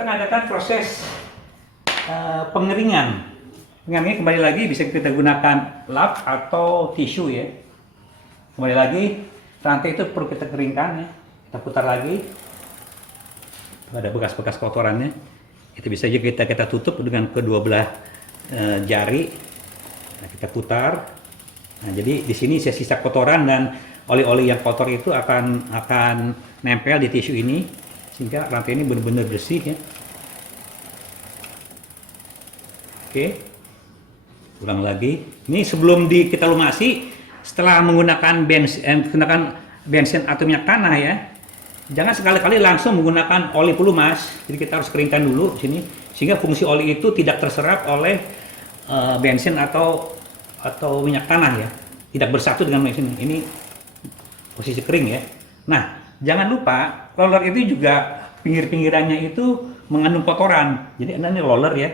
kita mengadakan proses pengeringan. Pengeringan kembali lagi bisa kita gunakan lap atau tisu ya. Kembali lagi, rantai itu perlu kita keringkan ya. Kita putar lagi. Ada bekas-bekas kotorannya. Itu bisa juga kita tutup dengan kedua belah jari. Nah, kita putar. Nah, jadi di sini sisa kotoran dan oli-oli yang kotor itu akan nempel di tisu ini sehingga rantai ini benar-benar bersih ya. Oke. Ulang lagi. Ini sebelum kita lumasi, setelah menggunakan bensin atau minyak tanah ya. Jangan sekali-kali langsung menggunakan oli pelumas. Jadi kita harus keringkan dulu sini sehingga fungsi oli itu tidak terserap oleh bensin atau minyak tanah ya. Tidak bersatu dengan bensin. Ini posisi kering ya. Nah, jangan lupa roller itu juga pinggir-pinggirannya itu mengandung kotoran. Jadi ini roller ya.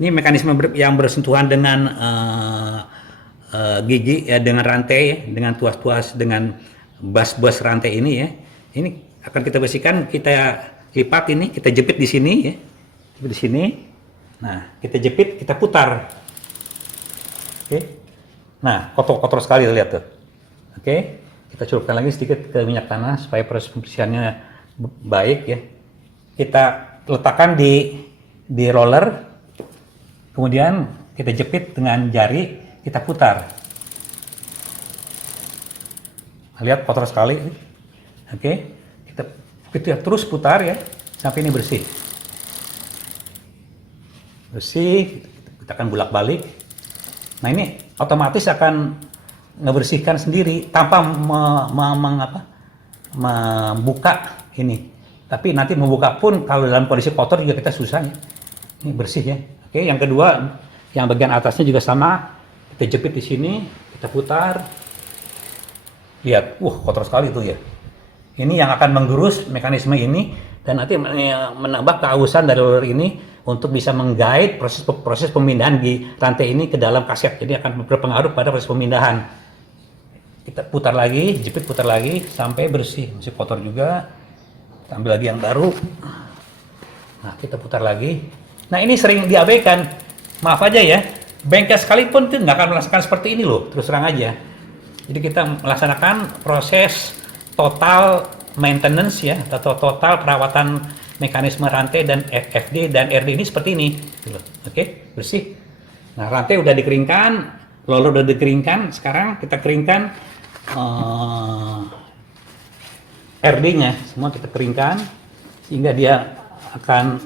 Ini mekanisme yang bersentuhan dengan gigi ya, dengan rantai ya, dengan tuas-tuas dengan bas-bas rantai ini ya. Ini akan kita bersihkan, kita lipat ini, kita jepit di sini ya. Jepit di sini. Nah, kita jepit, kita putar. Oke. Nah, kotor-kotor sekali lihat tuh. Oke. Kita celupkan lagi sedikit ke minyak tanah supaya proses pembersihannya baik ya. Kita letakkan di roller. Kemudian kita jepit dengan jari, kita putar. Lihat kotor sekali. Oke. Kita terus putar ya sampai ini bersih. Bersih, kita akan bolak-balik. Nah, ini otomatis akan ngebersihkan sendiri tanpa membuka ini. Tapi nanti membuka pun kalau dalam kondisi kotor juga kita susah ya. Ini bersih ya. Oke, yang kedua, yang bagian atasnya juga sama. Kita jepit di sini, kita putar. Lihat, kotor sekali itu ya. Ini yang akan menggerus mekanisme ini dan nanti menambah keausan dari roller ini untuk bisa menggait proses pemindahan di rantai ini ke dalam kaset. Jadi akan berpengaruh pada proses pemindahan. Kita putar lagi, jepit putar lagi sampai bersih. Masih kotor juga. Kita ambil lagi yang baru. Nah, kita putar lagi. Nah, ini sering diabaikan. Maaf aja ya. Bengkel sekalipun itu nggak akan melaksanakan seperti ini loh. Terus terang aja. Jadi kita melaksanakan proses total maintenance ya, atau total perawatan mekanisme rantai dan FD dan RD ini seperti ini. Oke, bersih. Nah, rantai udah dikeringkan, roller udah dikeringkan. Sekarang kita keringkan RD-nya, semua kita keringkan sehingga dia akan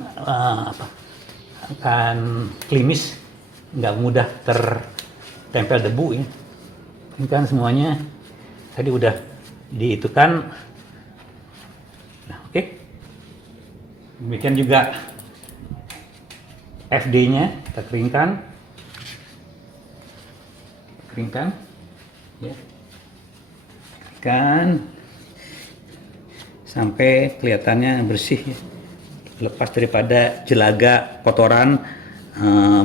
klimis, nggak mudah tertempel debu ya. Keringkan semuanya. Tadi udah diitukan. Nah, oke. Demikian juga FD-nya kita keringkan. Ya. Keringkan sampai kelihatannya bersih ya. Lepas daripada jelaga kotoran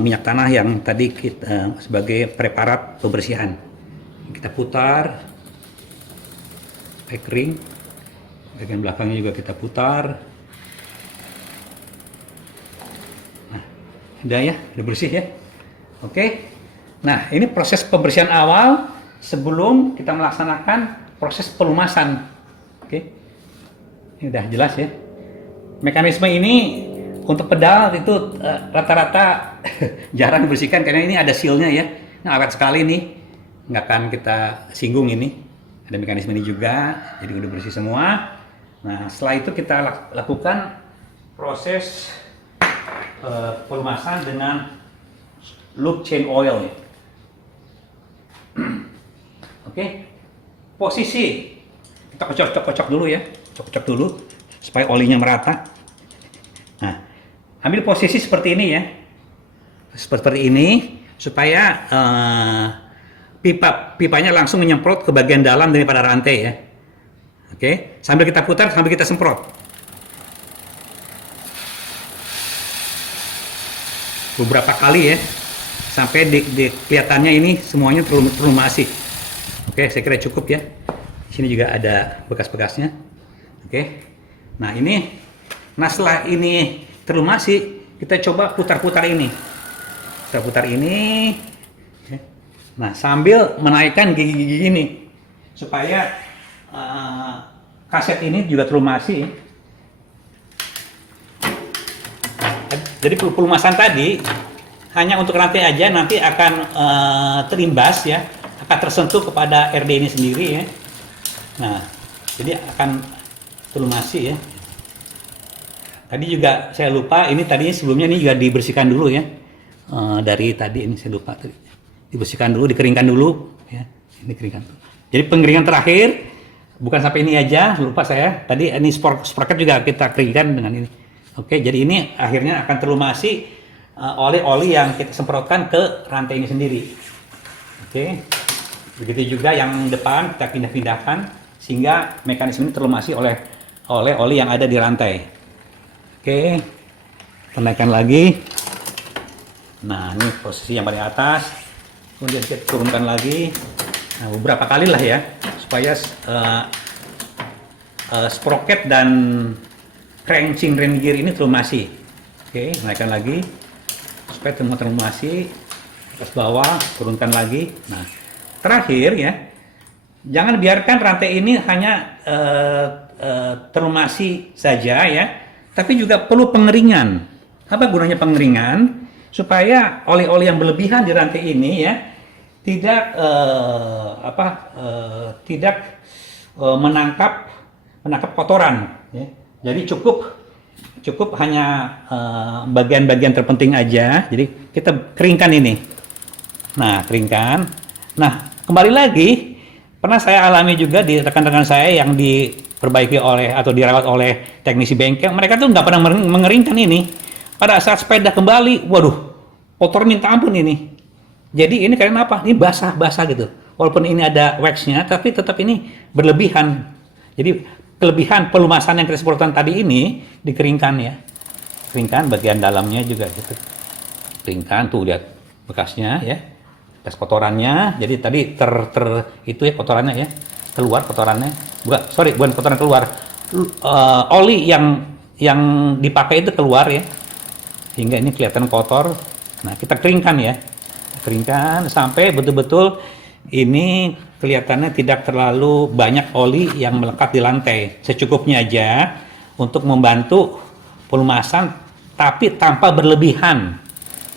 minyak tanah yang tadi kita sebagai preparat pembersihan. Kita putar sampai kering. Bagian belakangnya juga kita putar. Nah, udah ya, udah bersih ya. Oke. Nah, ini proses pembersihan awal sebelum kita melaksanakan proses pelumasan. Oke. Ini udah jelas ya. Mekanisme ini untuk pedal itu rata-rata jarang dibersihkan karena ini ada sealnya ya. Nah, awet sekali nih. Nggak akan kita singgung ini. Ada mekanisme ini juga. Jadi udah bersih semua. Nah, setelah itu kita lakukan proses pelumasan dengan lube chain oil ya. Oke. Posisi kita kocok dulu ya. Kocok dulu supaya olinya merata. Nah, ambil posisi seperti ini ya. Seperti ini supaya pipanya langsung menyemprot ke bagian dalam daripada rantai ya. Oke, sambil kita putar, sambil kita semprot. Beberapa kali ya, sampai kelihatannya ini semuanya terlumasi. Oke, saya kira cukup ya. Di sini juga ada bekas-bekasnya. Oke, nah ini Nah, setelah ini terlumasi, kita coba putar-putar ini. Kita putar ini. Nah, sambil menaikkan gigi-gigi ini supaya kaset ini juga terlumasi. Jadi pelumasan tadi hanya untuk rantai aja, nanti akan terimbas ya, akan tersentuh kepada RD ini sendiri ya. Nah, jadi akan terlumasi ya. Tadi juga saya lupa, ini tadinya sebelumnya ini juga dibersihkan dulu ya. Dari tadi ini saya lupa tadi. Dibersihkan dulu, dikeringkan dulu ya. Ini keringkan. Jadi pengeringan terakhir bukan sampai ini aja, lupa saya. Tadi ini sprocket juga kita keringkan dengan ini. Oke, jadi ini akhirnya akan terlumasi oleh oli yang kita semprotkan ke rantai ini sendiri. Oke. Begitu juga yang depan kita pindah-pindahkan sehingga mekanisme ini terlumasi oleh oli yang ada di rantai. Oke, naikkan lagi. Nah, ini posisi yang paling atas. Kemudian kita turunkan lagi. Nah, beberapa kali lah ya, supaya sprocket dan cranking ring gear ini terlumasi. Oke, naikkan lagi. Supaya terlumasi. Atas bawah, turunkan lagi. Nah, terakhir ya, jangan biarkan rantai ini hanya terlumasi saja ya. Tapi juga perlu pengeringan. Apa gunanya pengeringan? Supaya oli-oli yang berlebihan di rantai ini ya tidak menangkap kotoran. Ya. Jadi cukup hanya bagian-bagian terpenting aja. Jadi kita keringkan ini. Nah, keringkan. Nah, kembali lagi pernah saya alami juga di rekan-rekan saya yang diperbaiki oleh atau dirawat oleh teknisi bengkel, mereka tuh nggak pernah mengeringkan ini. Pada saat sepeda kembali, waduh, kotor minta ampun ini. Jadi ini karena apa? Ini basah gitu. Walaupun ini ada waxnya, tapi tetap ini berlebihan. Jadi kelebihan pelumasan yang kita semprotkan tadi ini dikeringkan ya. Keringkan bagian dalamnya juga gitu. Keringkan tuh lihat bekasnya ya. Bekas kotorannya. Jadi tadi itu ya kotorannya ya. Keluar kotorannya. Bukan kotoran keluar. Oli yang dipakai itu keluar ya. Hingga ini kelihatan kotor. Nah, kita keringkan ya. Keringkan sampai betul-betul ini kelihatannya tidak terlalu banyak oli yang melekat di lantai. Secukupnya aja untuk membantu pelumasan tapi tanpa berlebihan.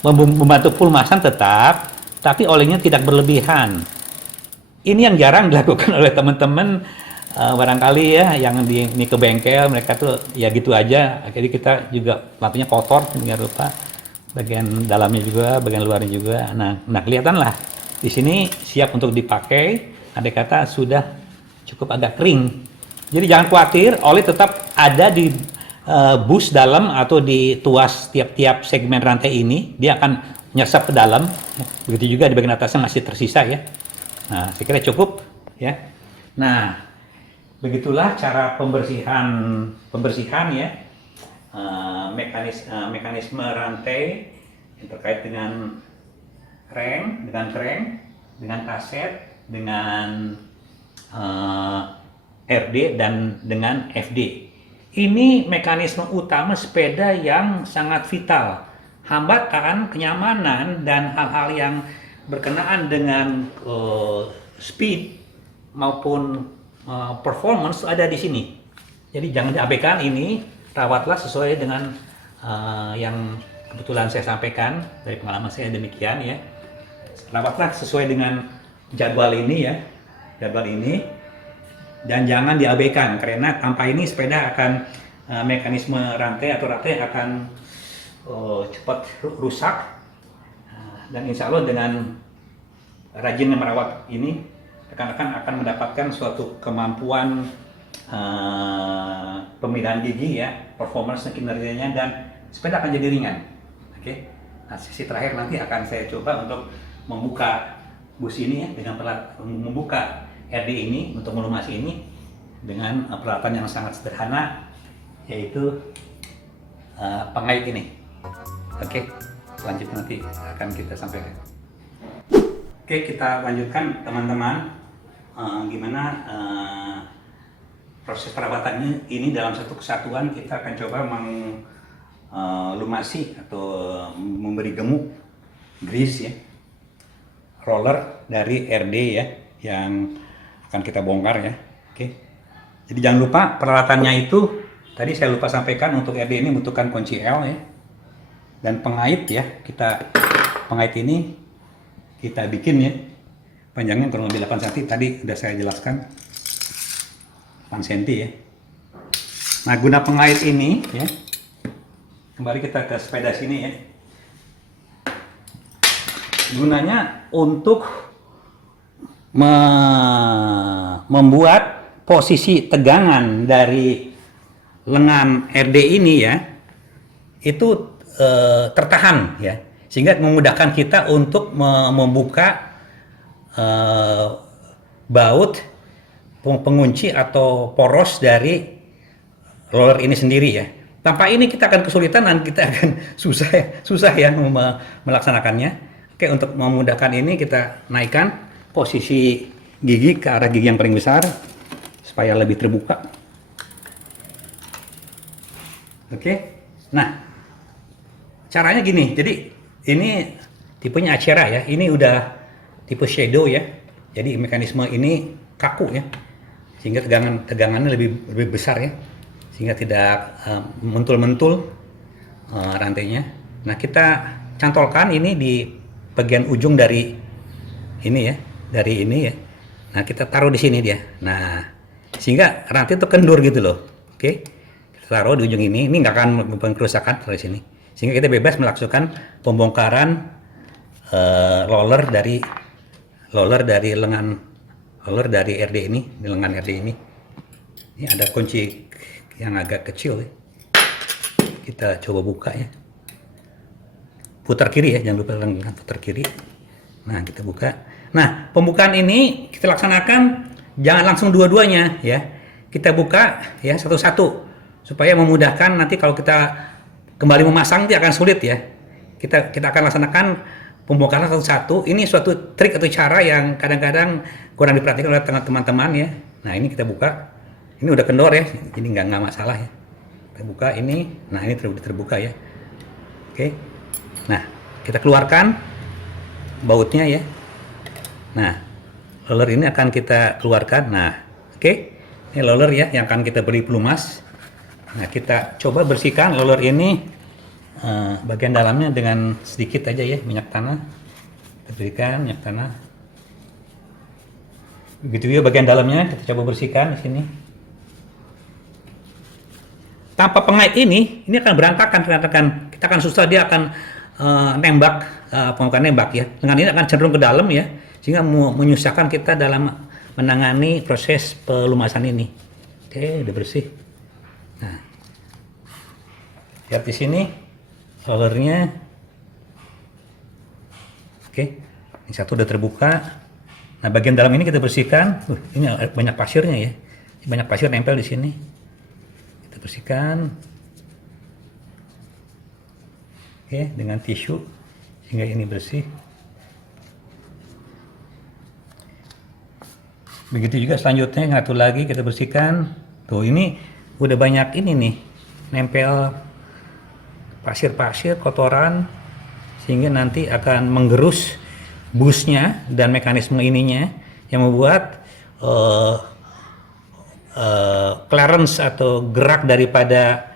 Membantu pelumasan tetap, tapi olinya tidak berlebihan. Ini yang jarang dilakukan oleh teman-teman barangkali ya, yang ini ke bengkel mereka tuh ya gitu aja. Jadi kita juga lantainya kotor, nggak lupa bagian dalamnya juga, bagian luarnya juga. Nah kelihatan lah di sini siap untuk dipakai. Andai kata sudah cukup agak kering. Jadi jangan khawatir, oli tetap ada di bus dalam atau di tuas tiap-tiap segmen rantai ini. Dia akan nyesap ke dalam. Begitu juga di bagian atasnya masih tersisa ya. Nah, saya kira cukup ya. Nah, begitulah cara pembersihan ya. Mekanisme rantai yang terkait dengan crank, dengan kaset, dengan RD dan dengan FD. Ini mekanisme utama sepeda yang sangat vital. Hambatan, kenyamanan dan hal-hal yang berkenaan dengan speed maupun performance ada di sini. Jadi jangan diabaikan ini, rawatlah sesuai dengan yang kebetulan saya sampaikan dari pengalaman saya demikian ya. Rawatlah sesuai dengan jadwal ini ya, dan jangan diabaikan karena tanpa ini sepeda akan mekanisme rantai akan cepat rusak. Dan insya Allah dengan rajin merawat ini, rekan-rekan akan mendapatkan suatu kemampuan pemindahan gigi ya, performance kinerjanya, dan sepeda akan jadi ringan. Oke. Nah, sesi terakhir nanti akan saya coba untuk membuka bus ini ya, dengan membuka RD ini untuk melumasi ini dengan peralatan yang sangat sederhana, yaitu pengait ini. Oke. Selanjutnya nanti akan kita sampaikan. Oke, kita lanjutkan teman-teman, gimana proses perawatannya ini dalam satu kesatuan kita akan coba lumasi atau memberi gemuk grease ya, roller dari RD ya, yang akan kita bongkar ya. Oke. Jadi jangan lupa peralatannya itu tadi saya lupa sampaikan, untuk RD ini butuhkan kunci L ya. Dan pengait ya, pengait ini kita bikin ya. Panjangnya kurang lebih 8 cm, tadi sudah saya jelaskan. 8 cm ya. Nah, guna pengait ini ya. Kembali kita ke sepeda sini ya. Gunanya untuk membuat posisi tegangan dari lengan RD ini ya, itu tertahan ya, sehingga memudahkan kita untuk membuka baut pengunci atau poros dari roller ini sendiri ya. Tanpa ini kita akan kesulitan dan kita akan susah ya melaksanakannya. Oke, untuk memudahkan ini kita naikkan posisi gigi ke arah gigi yang paling besar supaya lebih terbuka. Oke. Nah, caranya gini. Jadi ini tipenya Acera ya. Ini udah tipe shadow ya. Jadi mekanisme ini kaku ya. Sehingga tegangannya lebih besar ya. Sehingga tidak mentul-mentul rantainya. Nah, kita cantolkan ini di bagian ujung dari ini ya. Dari ini ya. Nah, kita taruh di sini dia. Nah, sehingga rantai itu kendur gitu loh. Oke. Taruh di ujung ini nggak akan membuat kerusakan dari sini, sehingga kita bebas melakukan pembongkaran roller dari RD ini, di lengan RD ini. Ini ada kunci yang agak kecil ya. Kita coba buka ya, putar kiri ya, jangan lupa lengan putar kiri. Nah, kita buka. Nah, pembukaan ini kita laksanakan jangan langsung dua-duanya ya, kita buka ya satu-satu supaya memudahkan nanti kalau kita kembali memasang itu akan sulit ya. Kita akan laksanakan pembongkaran satu-satu. Ini suatu trik atau cara yang kadang-kadang kurang diperhatikan oleh teman-teman ya. Nah, ini kita buka. Ini udah kendor ya, jadi nggak masalah ya. Kita buka ini. Nah, ini terbuka ya. Oke. Nah, kita keluarkan bautnya ya. Nah, roller ini akan kita keluarkan. Nah, oke. Ini roller ya yang akan kita beri pelumas. Nah, kita coba bersihkan roller ini bagian dalamnya dengan sedikit aja ya, minyak tanah. Kita berikan minyak tanah. Begitu juga bagian dalamnya kita coba bersihkan di sini. Tanpa pengait ini akan berantakan, kita akan susah, dia akan nembak, pembukaan nembak ya. Dengan ini akan cenderung ke dalam ya, sehingga menyusahkan kita dalam menangani proses pelumasan ini. Oke, udah bersih. Nah, lihat di sini rollernya. Oke, ini satu udah terbuka. Nah, bagian dalam ini kita bersihkan. Ini banyak pasirnya ya. Banyak pasir nempel di sini. Kita bersihkan. Oke, dengan tisu sehingga ini bersih. Begitu juga selanjutnya, satu lagi kita bersihkan. Tuh, ini udah banyak ini nih, nempel pasir-pasir, kotoran, sehingga nanti akan menggerus busnya dan mekanisme ininya yang membuat clearance atau gerak daripada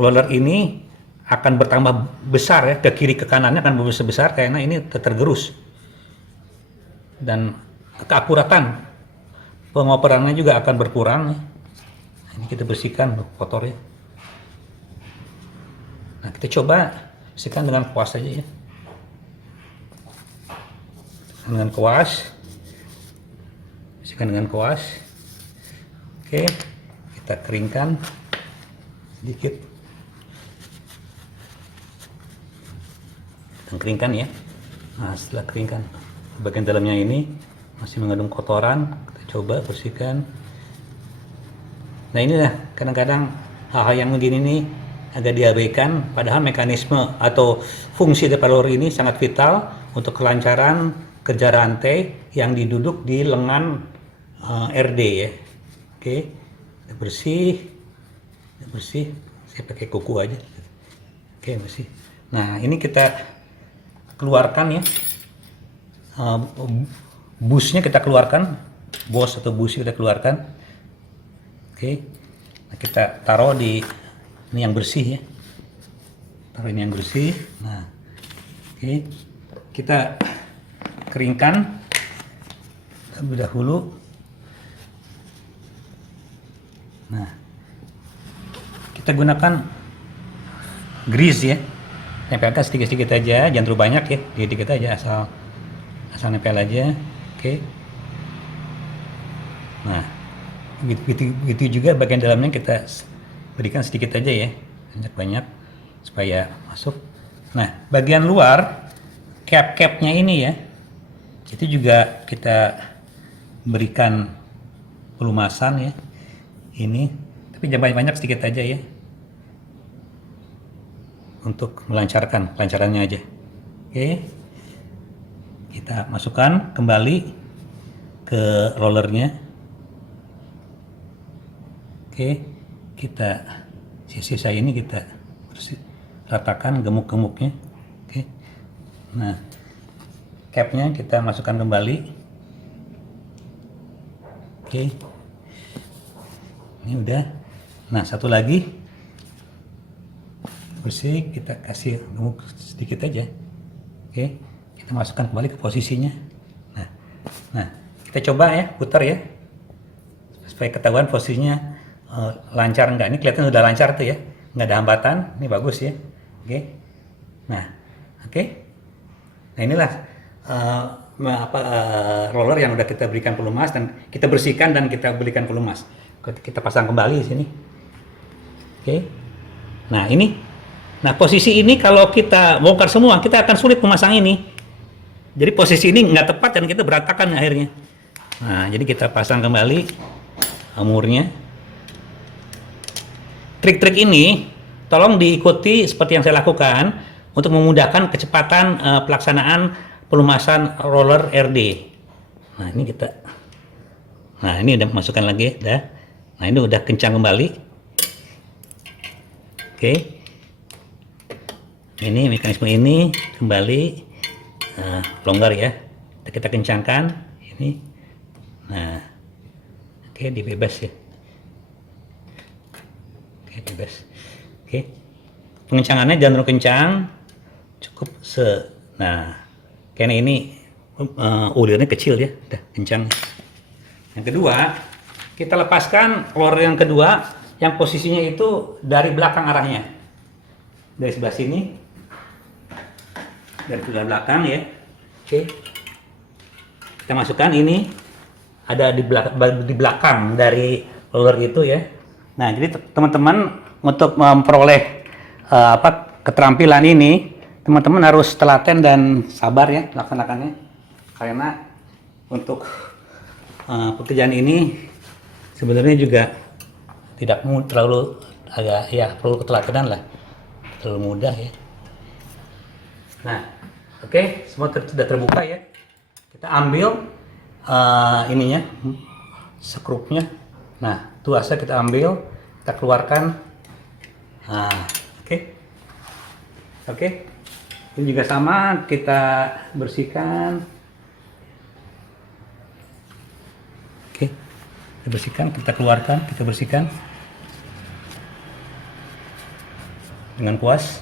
roller ini akan bertambah besar ya, ke kiri ke kanannya akan besar karena ini tergerus, dan keakuratan pengoperannya juga akan berkurang. Ini kita bersihkan kotornya. Nah, kita coba bersihkan dengan kuas aja ya. Dengan kuas. Bersihkan dengan kuas. Oke, kita keringkan sedikit. Kita keringkan ya. Nah, setelah keringkan, bagian dalamnya ini masih mengandung kotoran, kita coba bersihkan. Nah, inilah kadang-kadang hal-hal yang begini nih agak diabaikan, padahal mekanisme atau fungsi dari roller ini sangat vital untuk kelancaran kerja rantai yang diduduk di lengan RD ya. Oke, udah bersih, udah bersih. Saya pakai kuku aja. Oke, bersih. Nah, ini kita keluarkan ya. Busnya kita keluarkan, bos atau busnya kita keluarkan. Oke, nah, kita taruh di ini yang bersih ya. Taruh ini yang bersih. Nah, oke, kita keringkan terlebih dahulu. Nah, kita gunakan grease ya. Tempelkan sedikit-sedikit aja, jangan terlalu banyak ya, sedikit aja, asal nempel aja. Oke. Nah, begitu juga bagian dalamnya kita berikan sedikit aja ya, banyak-banyak supaya masuk. Nah, bagian luar cap-capnya ini ya, itu juga kita berikan pelumasan ya. Ini, tapi jangan banyak-banyak, sedikit aja ya, untuk kelancarannya aja. Oke, kita masukkan kembali ke rollernya. Oke, kita sisa ini kita ratakan gemuk-gemuknya. Oke, nah capnya kita masukkan kembali. Oke, ini udah. Nah, satu lagi bersih, kita kasih gemuk sedikit aja. Oke, kita masukkan kembali ke posisinya. Nah, kita coba ya, putar ya, supaya ketahuan posisinya lancar enggak. Ini kelihatan udah lancar tuh ya, nggak ada hambatan. Ini bagus ya. Oke, nah, oke, nah inilah roller yang udah kita berikan pelumas dan kita bersihkan dan kita berikan pelumas. Kita pasang kembali di sini. Oke, nah ini. Nah, posisi ini kalau kita bongkar semua, kita akan sulit memasang ini. Jadi posisi ini nggak tepat dan kita berantakan akhirnya. Nah, jadi kita pasang kembali murnya. Trik-trik ini tolong diikuti seperti yang saya lakukan untuk memudahkan kecepatan pelaksanaan pelumasan roller RD. Nah, ini kita. Nah, ini udah masukkan lagi, dah. Nah, ini udah kencang kembali. Oke. Ini mekanisme ini kembali longgar ya, kita kencangkan ini. Nah, oke, dibebas ya. Oke, bebas. Oke, pengencangannya jangan terlalu kencang, cukup nah, karena ini ulirnya kecil ya, udah kencang. Yang kedua, kita lepaskan roller yang kedua yang posisinya itu dari belakang arahnya, dari sebelah sini, dari sebelah belakang ya. Oke, kita masukkan ini ada di belakang dari roller itu ya. Nah, jadi teman-teman untuk memperoleh keterampilan ini, teman-teman harus telaten dan sabar ya melaksanakannya, karena untuk pekerjaan ini sebenarnya juga tidak terlalu agak ya, perlu ketelatenan lah, terlalu mudah ya. Nah, oke, semua sudah terbuka ya. Kita ambil ininya, skrupnya. Nah, tuasnya kita ambil, kita keluarkan. Nah, oke. Ini juga sama, kita bersihkan. Oke, kita bersihkan, kita keluarkan, kita bersihkan dengan kuas.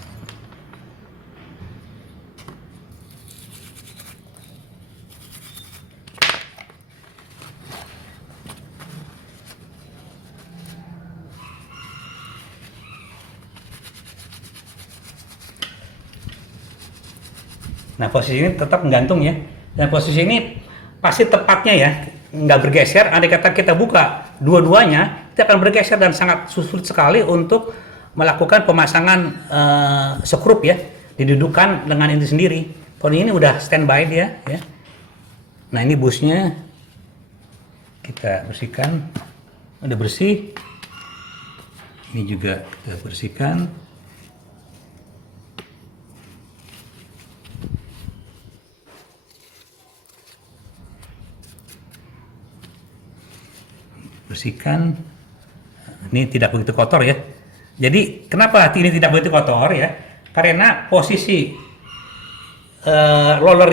Nah, posisi ini tetap menggantung ya, dan posisi ini pasti tepatnya ya, nggak bergeser. Andai kata kita buka dua-duanya, itu akan bergeser dan sangat sulit sekali untuk melakukan pemasangan skrup ya, didudukan dengan ini sendiri. Kalau ini udah standby dia ya. Nah, ini busnya kita bersihkan, udah bersih. Ini juga kita bersihkan. bersihkan. Ini tidak begitu kotor ya. Jadi kenapa ini tidak begitu kotor ya? Karena posisi roller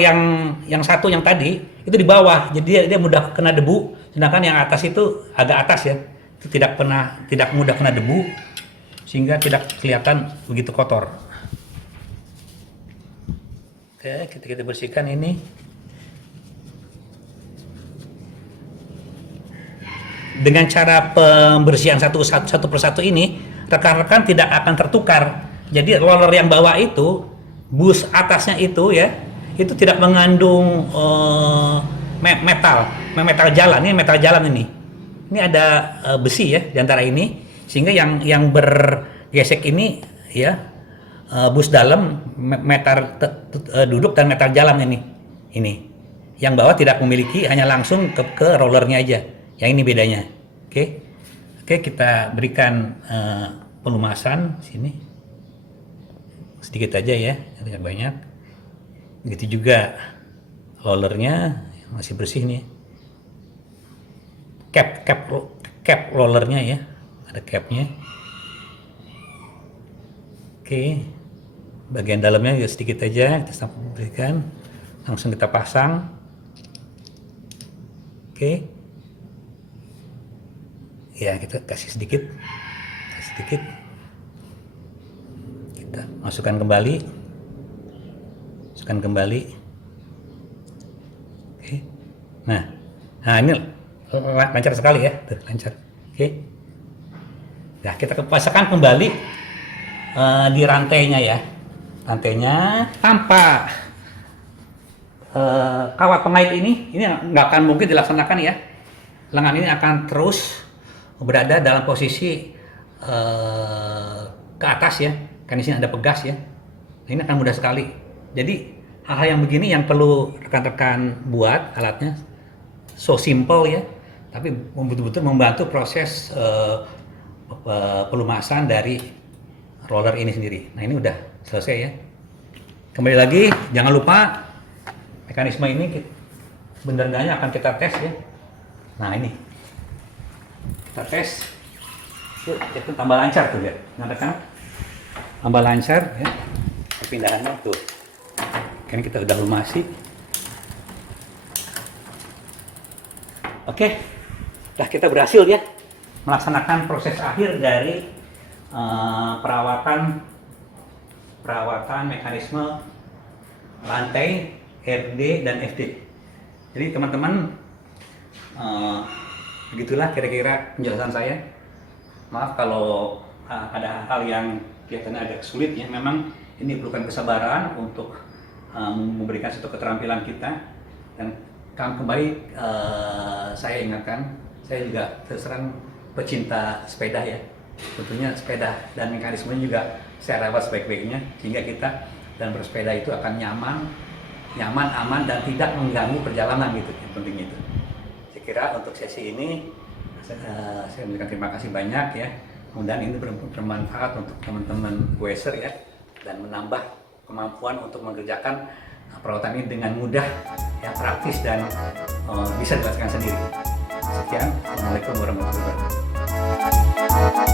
yang satu yang tadi itu di bawah, jadi dia mudah kena debu. Sedangkan yang atas itu agak atas ya, itu tidak mudah kena debu, sehingga tidak kelihatan begitu kotor. Oke, kita bersihkan ini. Dengan cara pembersihan satu persatu ini, rekan-rekan tidak akan tertukar. Jadi roller yang bawah itu, bus atasnya itu ya, itu tidak mengandung metal jalan. Ini metal jalan ini. Ini ada besi ya di antara ini, sehingga yang bergesek ini ya, bus dalam, metal duduk dan metal jalan ini. Yang bawah tidak memiliki, hanya langsung ke rollernya aja. Yang ini bedanya. Oke, kita berikan pelumasan sini sedikit aja ya, tidak banyak. Begitu juga rollernya masih bersih nih. Cap rollernya ya, ada capnya. Oke, bagian dalamnya juga sedikit aja kita berikan, langsung kita pasang. Oke. Ya, kita kasih sedikit. Kita masukkan kembali. Oke. Nah ini lancar sekali ya, tuh, lancar. Oke. Nah, kita pasangkan kembali di rantainya ya. Rantainya tanpa kawat pengait ini nggak akan mungkin dilaksanakan ya. Lengan ini akan terus berada dalam posisi ke atas ya, kan di sini ada pegas ya. Ini akan mudah sekali. Jadi hal-hal yang begini yang perlu rekan-rekan buat alatnya, so simple ya, tapi betul-betul membantu proses pelumasan dari roller ini sendiri. Nah, ini udah selesai ya. Kembali lagi, jangan lupa mekanisme ini benar enggaknya akan kita tes ya. Nah, ini kita tes, itu tambah lancar tuh ya, kan? Tambah lancar ya, perpindahannya tuh. Kan kita udah lumasi. Oke, kita berhasil ya melaksanakan proses akhir dari perawatan mekanisme lantai RD dan FD. Jadi teman-teman, begitulah kira-kira penjelasan saya. Maaf kalau ada hal yang kelihatannya agak sulit ya. Memang ini perlukan kesabaran untuk memberikan satu keterampilan kita. Dan kembali saya ingatkan, saya juga terus terang pecinta sepeda ya. Tentunya sepeda dan mekanisme juga saya rawat sebaik-baiknya, sehingga kita dan bersepeda itu akan nyaman, aman, dan tidak mengganggu perjalanan gitu. Yang penting itu. Saya kira untuk sesi ini saya memberikan terima kasih banyak ya. Mudah-mudahan ini bermanfaat untuk teman-teman Weser ya, dan menambah kemampuan untuk mengerjakan perawatan ini dengan mudah, ya, praktis, dan bisa dilaksanakan sendiri. Sekian, Assalamualaikum warahmatullahi wabarakatuh.